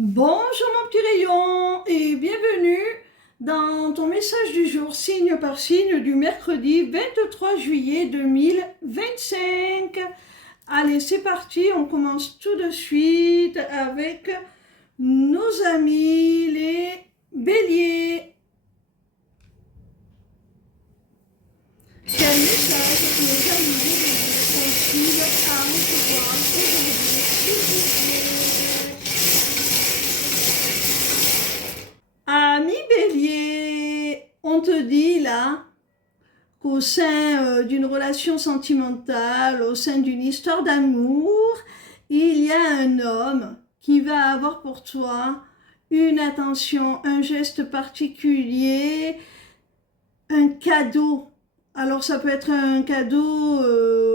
Bonjour mon petit rayon et bienvenue dans ton message du jour signe par signe du mercredi 23 juillet 2025. Allez, c'est parti, on commence tout de suite avec nos amis les béliers. Quel message nos amis les béliers ont-ils à recevoir aujourd'hui, s'il vous plaît? Ami bélier, on te dit là qu'au sein d'une relation sentimentale, au sein d'une histoire d'amour, il y a un homme qui va avoir pour toi une attention, un geste particulier, un cadeau. Alors ça peut être un cadeau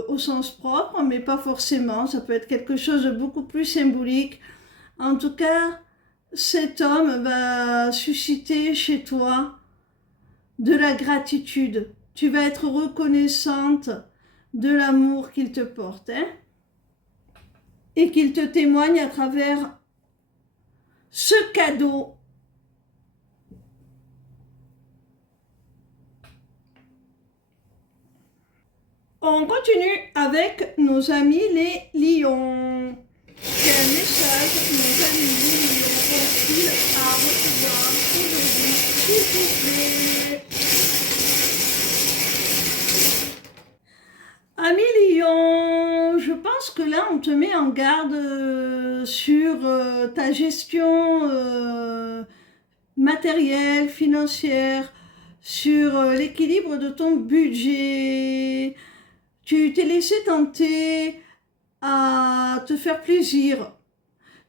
au sens propre, mais pas forcément, ça peut être quelque chose de beaucoup plus symbolique. En tout cas, cet homme va susciter chez toi de la gratitude. Tu vas être reconnaissante de l'amour qu'il te porte, et qu'il te témoigne à travers ce cadeau. On continue avec nos amis les lions. Quel message nos amis les lions ont-ils à recevoir aujourd'hui, s'il vous plaît? Amis lions, je pense que là on te met en garde sur ta gestion matérielle, financière, sur l'équilibre de ton budget. Tu t'es laissé tenter à te faire plaisir.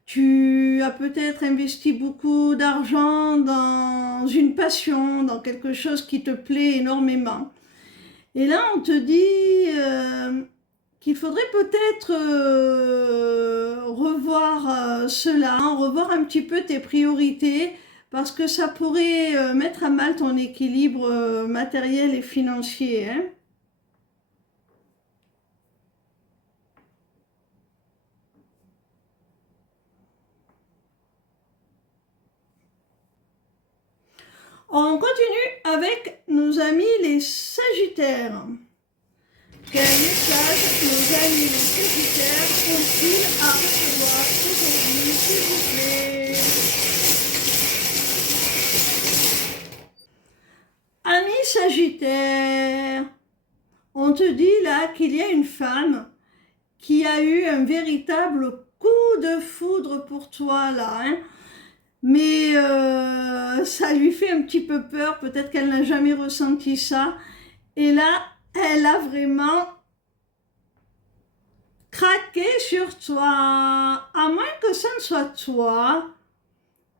Tu as peut-être investi beaucoup d'argent dans une passion, dans quelque chose qui te plaît énormément. Et là, on te dit qu'il faudrait peut-être revoir cela, revoir un petit peu tes priorités, parce que ça pourrait mettre à mal ton équilibre matériel et financier, On continue avec nos amis les Sagittaires. Quel message nos amis les Sagittaires ont-ils à recevoir aujourd'hui, s'il vous plaît? Amis Sagittaires, on te dit là qu'il y a une femme qui a eu un véritable coup de foudre pour toi là, mais ça lui fait un petit peu peur, peut-être qu'elle n'a jamais ressenti ça, et là, elle a vraiment craqué sur toi, à moins que ça ne soit toi,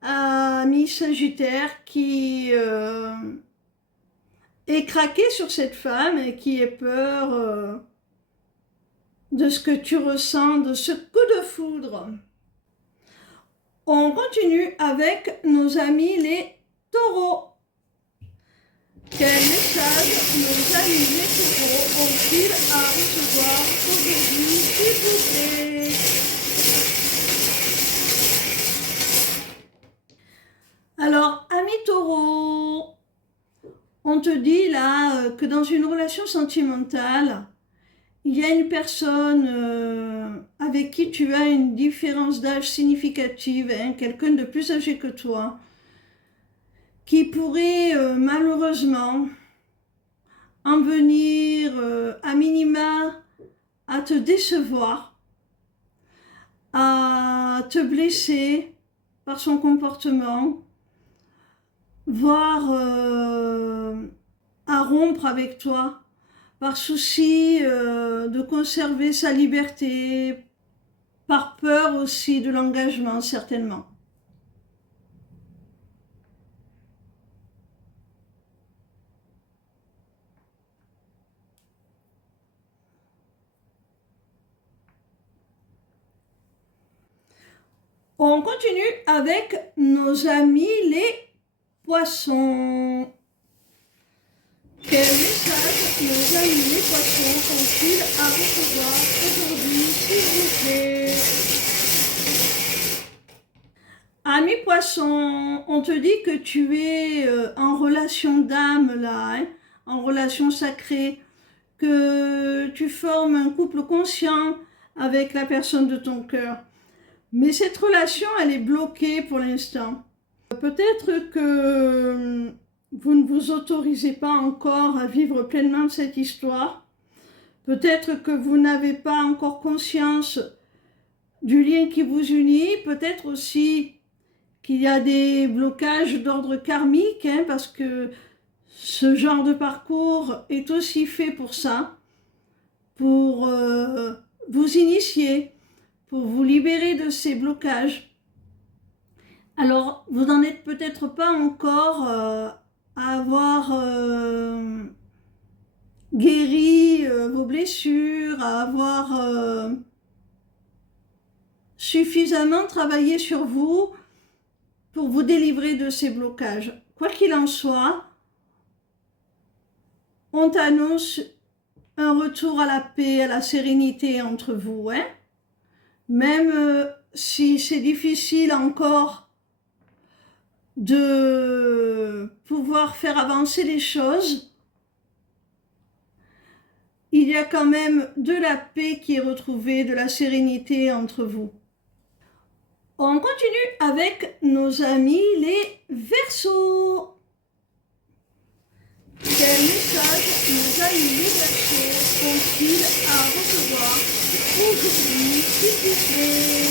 ami Sagittaire, qui est craqué sur cette femme et qui ait peur de ce que tu ressens, de ce coup de foudre. On continue avec nos amis les taureaux. Quel message nos amis les taureaux ont-ils à recevoir aujourd'hui, s'il vous plaît? Alors, amis taureaux, on te dit là que dans une relation sentimentale, il y a une personne avec qui tu as une différence d'âge significative, quelqu'un de plus âgé que toi, qui pourrait malheureusement en venir à minima à te décevoir, à te blesser par son comportement, voire à rompre avec toi par souci de conserver sa liberté, par peur aussi de l'engagement certainement. On continue avec nos amis les poissons. Quel message nos amis les poissons ont-ils à recevoir aujourd'hui, s'il vous plaît? Ami poisson, on te dit que tu es en relation d'âme là, hein, en relation sacrée, que tu formes un couple conscient avec la personne de ton cœur. Mais cette relation, elle est bloquée pour l'instant. Peut-être que vous ne vous autorisez pas encore à vivre pleinement cette histoire. Peut-être que vous n'avez pas encore conscience du lien qui vous unit. Peut-être aussi qu'il y a des blocages d'ordre karmique, hein, parce que ce genre de parcours est aussi fait pour ça, pour vous initier, pour vous libérer de ces blocages. Alors, vous n'en êtes peut-être pas encore à avoir guéri vos blessures, à avoir suffisamment travaillé sur vous pour vous délivrer de ces blocages. Quoi qu'il en soit, on t'annonce un retour à la paix, à la sérénité entre vous, hein. Même si c'est difficile encore de pouvoir faire avancer les choses, il y a quand même de la paix qui est retrouvée, de la sérénité entre vous. On continue avec nos amis les Verseaux. Quel message nos amis les Verseaux ont-ils à recevoir aujourd'hui, s'il vous plaît?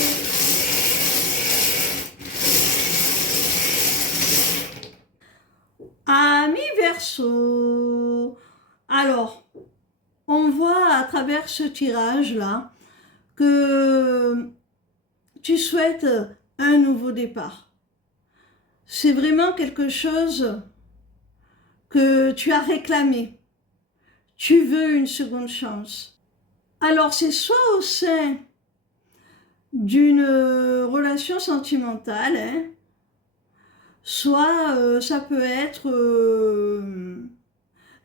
Amis Verseaux, alors, on voit à travers ce tirage-là que tu souhaites un nouveau départ. C'est vraiment quelque chose que tu as réclamé. Tu veux une seconde chance. Alors c'est soit au sein d'une relation sentimentale, hein, soit ça peut être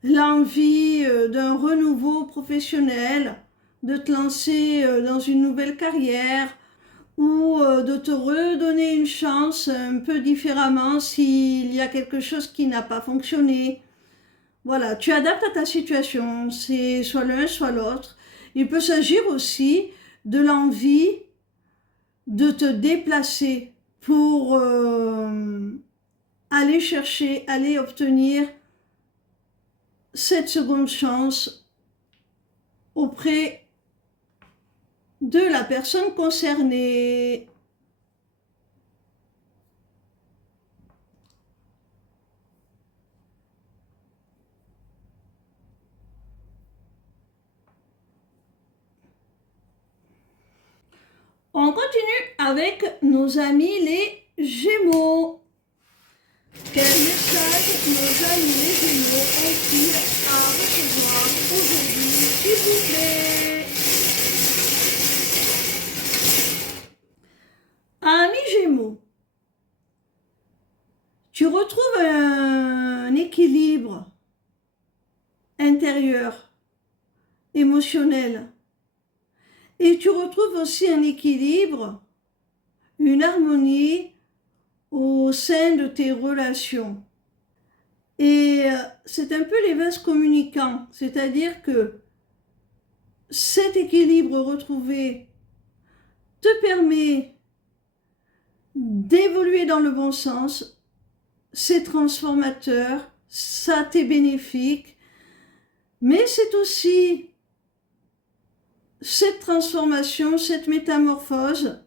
l'envie d'un renouveau professionnel, de te lancer dans une nouvelle carrière, ou de te redonner une chance un peu différemment s'il y a quelque chose qui n'a pas fonctionné. Voilà, tu adaptes à ta situation, c'est soit l'un, soit l'autre. Il peut s'agir aussi de l'envie de te déplacer pour aller chercher, aller obtenir cette seconde chance auprès de la personne concernée. On continue avec nos amis les Gémeaux. Quel message nos amis les Gémeaux ont-ils à recevoir aujourd'hui, s'il vous plaît? Amis Gémeaux, tu retrouves un équilibre intérieur, émotionnel, et tu retrouves aussi un équilibre, une harmonie au sein de tes relations. Et c'est un peu les vases communicants, c'est-à-dire que cet équilibre retrouvé te permet d'évoluer dans le bon sens, c'est transformateur, ça t'est bénéfique, mais c'est aussi cette transformation, cette métamorphose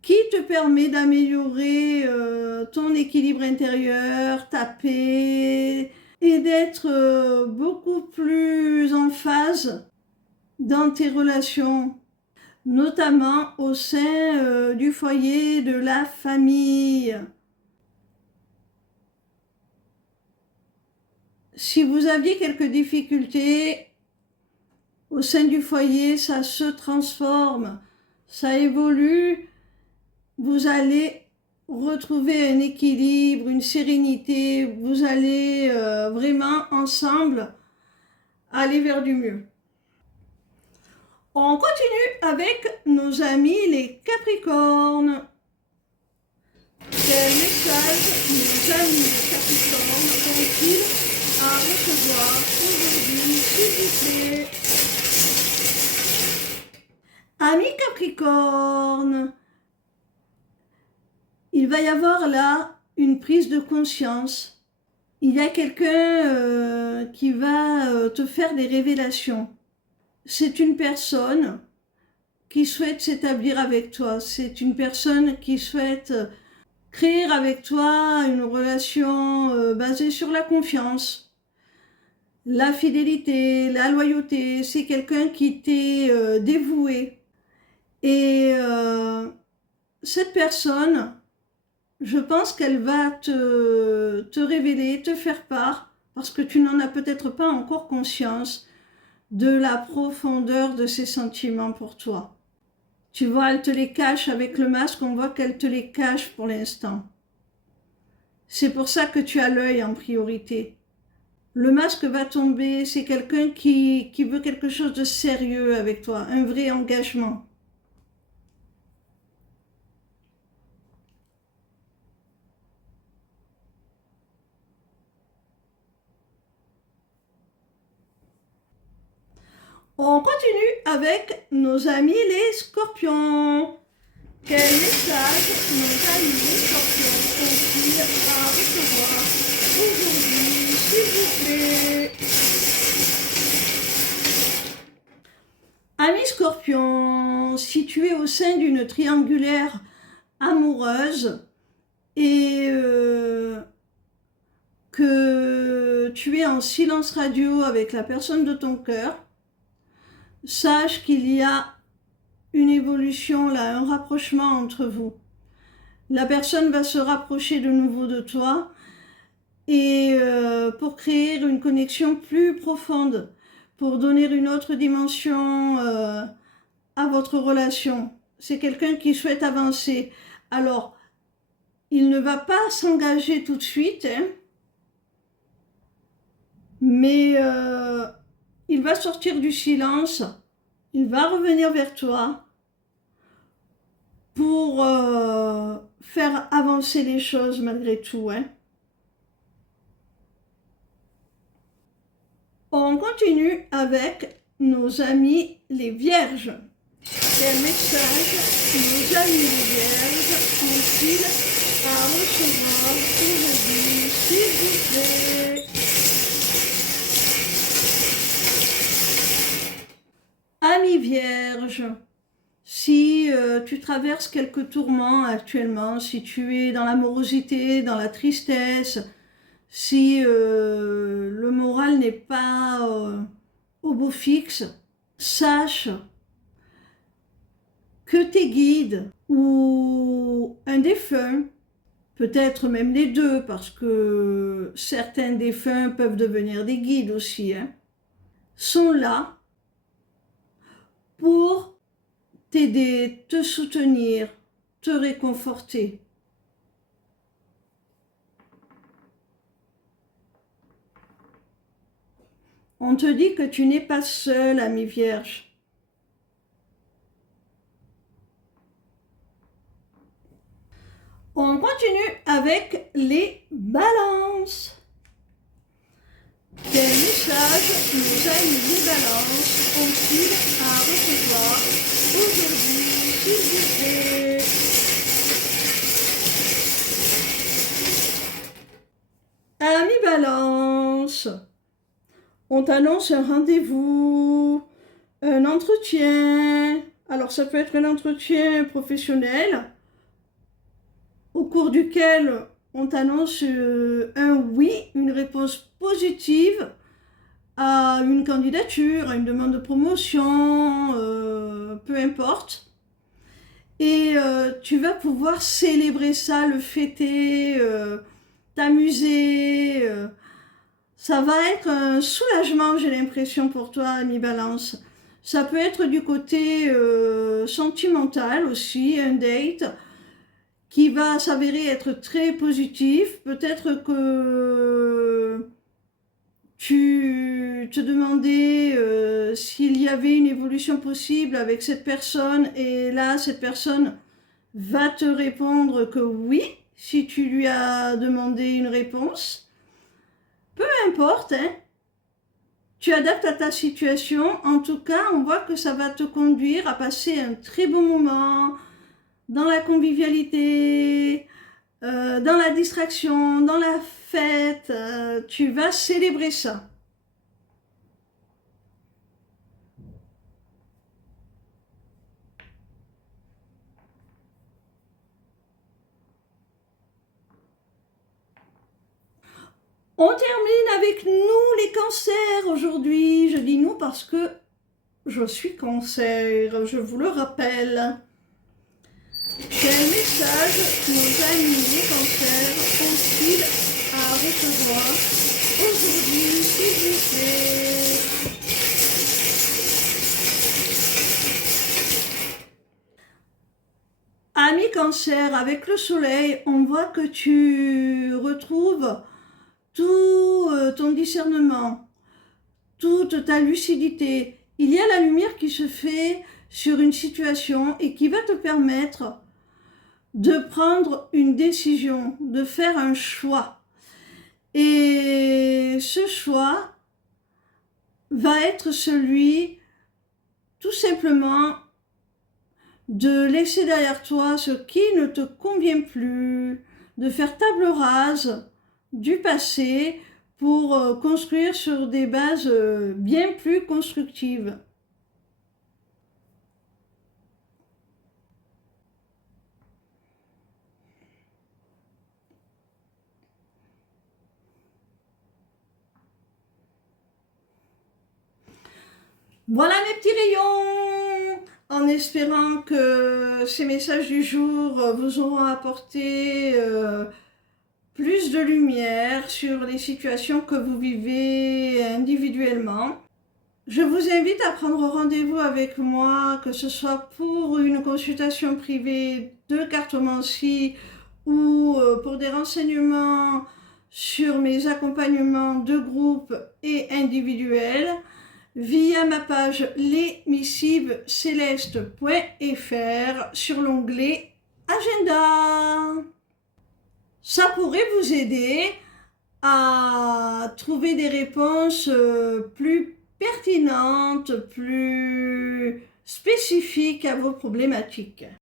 qui te permet d'améliorer ton équilibre intérieur, ta paix, et d'être beaucoup plus en phase dans tes relations, notamment au sein du foyer, de la famille. Si vous aviez quelques difficultés au sein du foyer, ça se transforme, ça évolue, vous allez retrouver un équilibre, une sérénité, vous allez vraiment ensemble aller vers du mieux. On continue avec nos amis les Capricornes. Quel message nos amis de Capricorne ont-ils à recevoir aujourd'hui, s'il vous plaît? Amis Capricorne, il va y avoir là une prise de conscience. Il y a quelqu'un qui va te faire des révélations. C'est une personne qui souhaite s'établir avec toi. C'est une personne qui souhaite créer avec toi une relation basée sur la confiance, la fidélité, la loyauté. C'est quelqu'un qui t'est dévoué. Et cette personne, je pense qu'elle va te révéler, te faire part, parce que tu n'en as peut-être pas encore conscience, de la profondeur de ses sentiments pour toi. Tu vois, elle te les cache avec le masque, on voit qu'elle te les cache pour l'instant. C'est pour ça que tu as l'œil en priorité. Le masque va tomber, c'est quelqu'un qui veut quelque chose de sérieux avec toi, un vrai engagement. On continue avec nos amis les scorpions. Quel message nos amis les scorpions ont-ils à recevoir aujourd'hui, s'il vous plaît? Amis scorpions, si tu es au sein d'une triangulaire amoureuse et que tu es en silence radio avec la personne de ton cœur, sache qu'il y a une évolution là, un rapprochement entre vous. La personne va se rapprocher de nouveau de toi et pour créer une connexion plus profonde, pour donner une autre dimension à votre relation. C'est quelqu'un qui souhaite avancer. Alors, il ne va pas s'engager tout de suite, hein, mais il va sortir du silence, il va revenir vers toi pour faire avancer les choses malgré tout, hein. On continue avec nos amis les vierges. Quel message nos amis les vierges ont-ils à recevoir aujourd'hui, s'il vous plaît? Amis vierges, si tu traverses quelques tourments actuellement, si tu es dans l'amorosité, dans la tristesse, si le moral n'est pas au beau fixe, sache que tes guides ou un défunt, peut-être même les deux, parce que certains défunts peuvent devenir des guides aussi, hein, sont là pour t'aider, te soutenir, te réconforter. On te dit que tu n'es pas seul, ami vierge. On continue avec les balances. Quel message nos amis les balances ont-ils à recevoir aujourd'hui, s'il vous plaît? Amis balance, on t'annonce un rendez-vous, un entretien. Alors ça peut être un entretien professionnel au cours duquel on t'annonce un oui, une réponse positive à une candidature, à une demande de promotion, peu importe. Et tu vas pouvoir célébrer ça, le fêter, t'amuser. Ça va être un soulagement, j'ai l'impression, pour toi, ami Balance. Ça peut être du côté sentimental aussi, un date qui va s'avérer être très positif. Peut-être que tu te demandais s'il y avait une évolution possible avec cette personne, et là, cette personne va te répondre que oui. si tu lui as demandé une réponse. Peu importe, hein. Tu adaptes à ta situation. En tout cas, on voit que ça va te conduire à passer un très bon moment dans la convivialité, dans la distraction, dans la fête. Tu vas célébrer ça. On termine avec nous les cancers aujourd'hui. Je dis nous parce que je suis cancer, je vous le rappelle. Quel message nos amis les cancers ont-ils à recevoir aujourd'hui, s'il vous plaît? Ami cancer, avec le soleil, on voit que tu retrouves tout ton discernement, toute ta lucidité. Il y a la lumière qui se fait sur une situation et qui va te permettre de prendre une décision, de faire un choix. Et ce choix va être celui, tout simplement, de laisser derrière toi ce qui ne te convient plus, de faire table rase du passé pour construire sur des bases bien plus constructives. Voilà mes petits rayons, en espérant que ces messages du jour vous auront apporté plus de lumière sur les situations que vous vivez individuellement. Je vous invite à prendre rendez-vous avec moi, que ce soit pour une consultation privée de cartomancie ou pour des renseignements sur mes accompagnements de groupe et individuels, via ma page lesmissivescélestes.fr sur l'onglet Agenda. Ça pourrait vous aider à trouver des réponses plus pertinentes, plus spécifiques à vos problématiques.